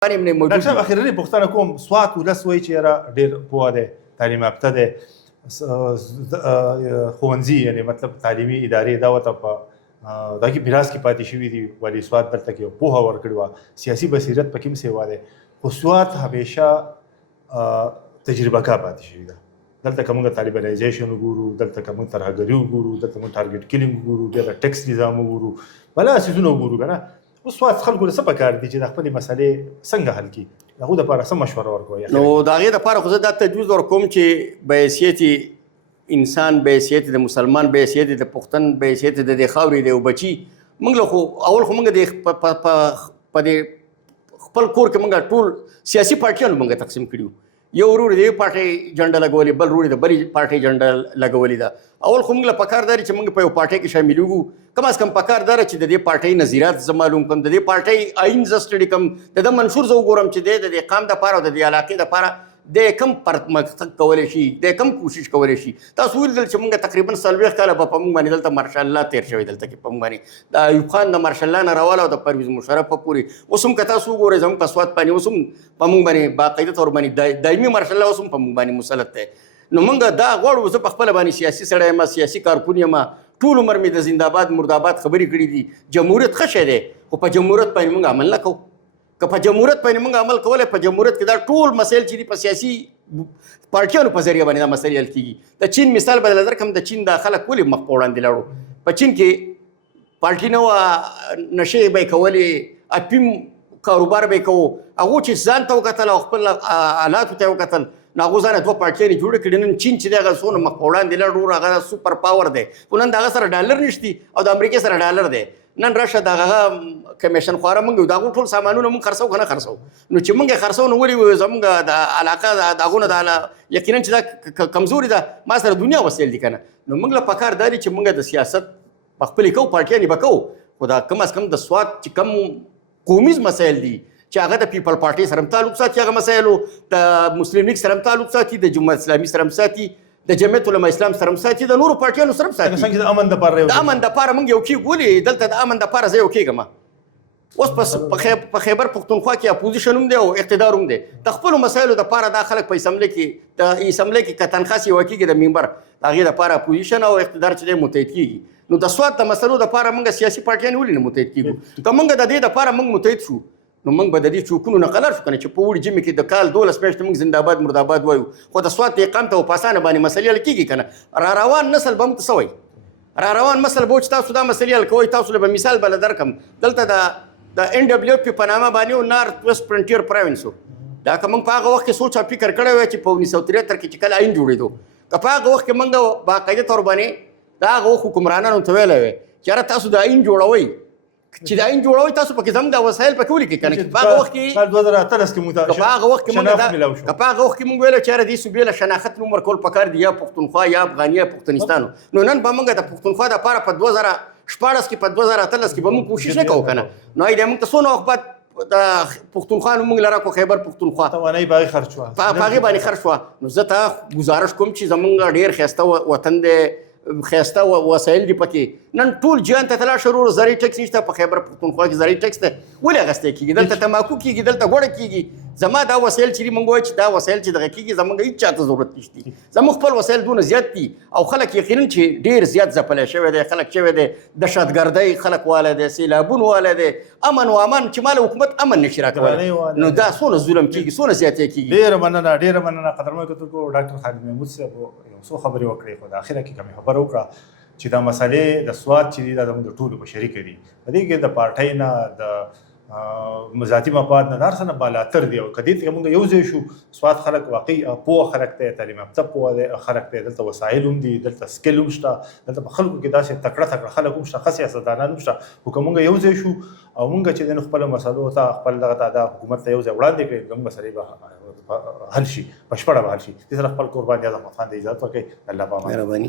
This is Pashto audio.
ډاکټر اخیرنۍ پوښتنه کوم، سوات ولس وایي چې یاره ډېر پوه دی، تعلیم یافته دی، ښوونځي یعنې مطلب تعلیمي ادارې دا ورته په دا کې میراث کې پاتې شوي دي، والي سوات دلته کې یو پوهه ورکړې وه، سیاسي بصیرت پکې هم سیوا دی، خو سوات همیشه تجربه کار پاتې شوي ده. دلته که موږ طالبانایزیشن وګورو، دلته که موږ ترهګري وګورو، دلته موږ ټارګېټ کیلینګ وګورو، بیا د ټیکس نظام وګورو، بله څیزونه وګورو که نه. اوس سوات خلکو له څه پکار دي چې د خپلې مسلې څنګه حل کړي، د هغو دپاره څه مشوره ورکوئ؟ نو د هغې دپاره خو زه دا تجویز ورکوم چې بحیثیت انسان، بحیثیت د مسلمان، بحیثیت د پښتون، بحیثیت د دې خاورې د یو بچي، موږ له خو اول خو موږ په دې خپل کور کې موږ ټول سیاسي پارټیانو موږ تقسیم کړي وو. یو ورور د یو پارټۍ جنډه لګولې، بل ورور د بلې پارټۍ جنډه لګولې ده. اول خو موږ له پکار دا چې موږ په یو پارټۍ کې شاملېږو، کم از کم پکار دا چې د دې پارټۍ نظریات زه معلوم کړم، د دې پارټۍ آیین زه سټډي کړم، د ده منشور زه وګورم چې دی د دې قام دپاره او د دې علاقې دپاره د کم پرمختګ کولی شي، د کم کوشش کولی شي. تاسو ولیدل چې موږ تقریبا 40 کاله به په موږ باندې دلته مارشال الله تېر شوی، دلته کې په موږ باندې د ایوب خان د مارشال الله نه راواله او د پرویز مشرف په پورې. اوس هم که تاسو وګورئ زموږ په سوات باندې اوس هم په موږ باندې باقاعده طور باندې دایمي مارشال الله اوس هم په موږ باندې مسلط دی. نو موږ دا غواړو، زه په خپله باندې سیاسي سړی یم، سیاسي کارکون یم، ټول عمر مې د زنده‌باد مرده‌باد خبرې کړي دي. جمهوریت ښه شی دی، خو په جمهوریت باندې موږ عمل نه کوو. که په جمهوریت باندې موږ عمل کولی، په جمهوریت کې دا ټول مسایل چې دي په سیاسي پارټیانو په ذریعه باندې دا مسایل حل کېږي. د چین مثال به درله درکړم، د چین دا خلک ولې مخ په وړاندې لاړو؟ په چین کې پارټي نه وه، نشې به یې کولې، اپیم کاروبار به یې کوو. هغو چې ځان ته وکتل او خپل حالاتو ته یې وکتل، نو هغو ځانه دوه پارټیانې جوړې کړي. نن چین چې دی هغه څونه مخ په وړاندې لاړ، هغه سوپر پاور دی، خو نن د هغه سره ډالر نشتی او د امریکې سره ډالر دی. نن راشه د هغه کمیشن خواره موږ د هغو ټول سامانونه موږ خرڅو که نه خرڅو؟ نو چې موږ یې خرڅو نو ولې زموږ د علاقه د هغو نه یقینا چې دا کمزوري ده، ما سره دنیا وسایل دي که نه. نو موږ له پکار دا دي چې موږ د سیاست په خپلې کوو، پارټیانې به کوو، خو دا کم از کم د سوات چې کم قومیز مسایل دي چې هغه د پیپل پارټۍ سره هم تعلق ساتي، هغه مسایلو د مسلم لیگ سره هم تعلق ساتي، د جمهوریت اسلامي سره هم ساتي، د جمعیت علما اسلام سره هم ساتي، د نورو پارټیانو سره هم ساتي. څنګه د امن دپاره د امن دپاره موږ یو کېږو. ولې دلته د امن دپاره زه یو کېږم. اوس په خیبر پښتونخوا کې اپوزیشن هم دی او اقتدار هم دی. د خپلو مسایلو دپاره دا خلک په اسمبلی کې که تنخواست یوه کېږي د ممبر، د هغې دپاره اپوزیشن او اقتدار چې دی متحد کېږي. نو د سوات د مسلو دپاره موږ سیاسي پارټیانې ولې نه متحد کېږو؟ که موږ د دې دپاره موږ متحد شو، نو موږ به د دې چوکونو نه قلار شو که نه، چې په اوړي ژمي کې د کال 12 میاشتې موږ زنده‌باد مرده‌باد وایو، خو د سوات د اقام ته په اسانه باندې مسلې حل کېږي که نه. را روان نسل به موږ ته څه وایي؟ را روان نسل به چې تاسو دا مسلې حل کوئ. تاسو له به مثال به له درکړم، دلته د NWP په نامه باندې و نارت ویسټ فرنټیر پروینس و. دا که موږ په هغه وخت کې سوچ او فکر کړی وای چې په 1973 کې چې کله آیین جوړېدو، که په هغه وخت کې موږ باقاعده طور باندې د هغه وخت حکمرانانو ته ویلی وی چې یاره تاسو د آیین جوړوئ، چې د آیین جوړوئ تاسو پکې زموږ د وسایل پکې ولیکئ که نه. په هغه وخت کې سال 2018 کې موږ که په هغه وخت کې موږ ویله چې یاره دې صوبې له شناخت نوم ورکول پکار دي، یا پښتونخوا یا افغاني یا پښتونستان. نو نن به موږ د پښتونخوا دپاره په 2014 کې په 2018 کې به موږ کوشش نه کوو که نه. نو ای دی موږ ته څونه وخت بعد د پښتونخوا نوم موږ له راکړو، خیبر پښتونخوا توانایي په هغې خرڅ شوه، په هغې باندې خرڅ شوه. نو زه ته ګزارش کوم چې زموږ ډېر ښایسته وطن دی، ښایسته وسایل دي پکې. نن ټول جهان ته ته لاړ شه ورور، زرعي ټکس نشته په خیبر پښتونخوا کې. زرعي ټکس ته ولې اخیستی کېږي؟ دلته تماکو کېږي، دلته ګوړه کېږي. زما دا وسایل چې دي موږ وایو چې دا وسایل چې دغه کېږي، زموږ هېڅ چا ته ضرورت نشته. زموږ خپل وسایل دونه زیات دي او خلک یقینا چې ډېر زیات ځپلی شوی دی، خلک شوی دی دهشتګردۍ خلک والی دی، سیلابونو والی دی، امن و امان چې ماله حکومت امن نشي راکولی. نو دا څونه ظلم کېږي، څونه زیاتی کېږي. ډېره مننه، ډېره مننه قدرمنو کتونکو. ډاکټر خالد محمود صاحب یو څو خبرې وکړې، خو د اخره کې کومې خبره وکړه چې دا مسلې د سوات چې دي دا زموږ د ټولو مشترکه دي. په دې کې د پارټۍ نه، د ذاتي مفاد نه، د هر څه نه بالاتر دي. او که دې ته موږ یو ځای شو، سوات خلک واقعي پوه خلک دی، تعلیم یافته پوه خلک دی، دلته وسایل هم دي، دلته سکل هم شته، دلته په خلکو کې داسې تکړه خلک هم شته، ښه سیاستدانان هم شته. خو که موږ یو ځای شو او موږ چې دی نو خپلو مسلو ته خپل دغه ته حکومت ته یو ځای وړاندې کړي، زموږ مسلې به حل شي، بشپړه به حل شي. دې سره خپل قربان اعظم خان ته اجازت ورکړئ. الله پامان.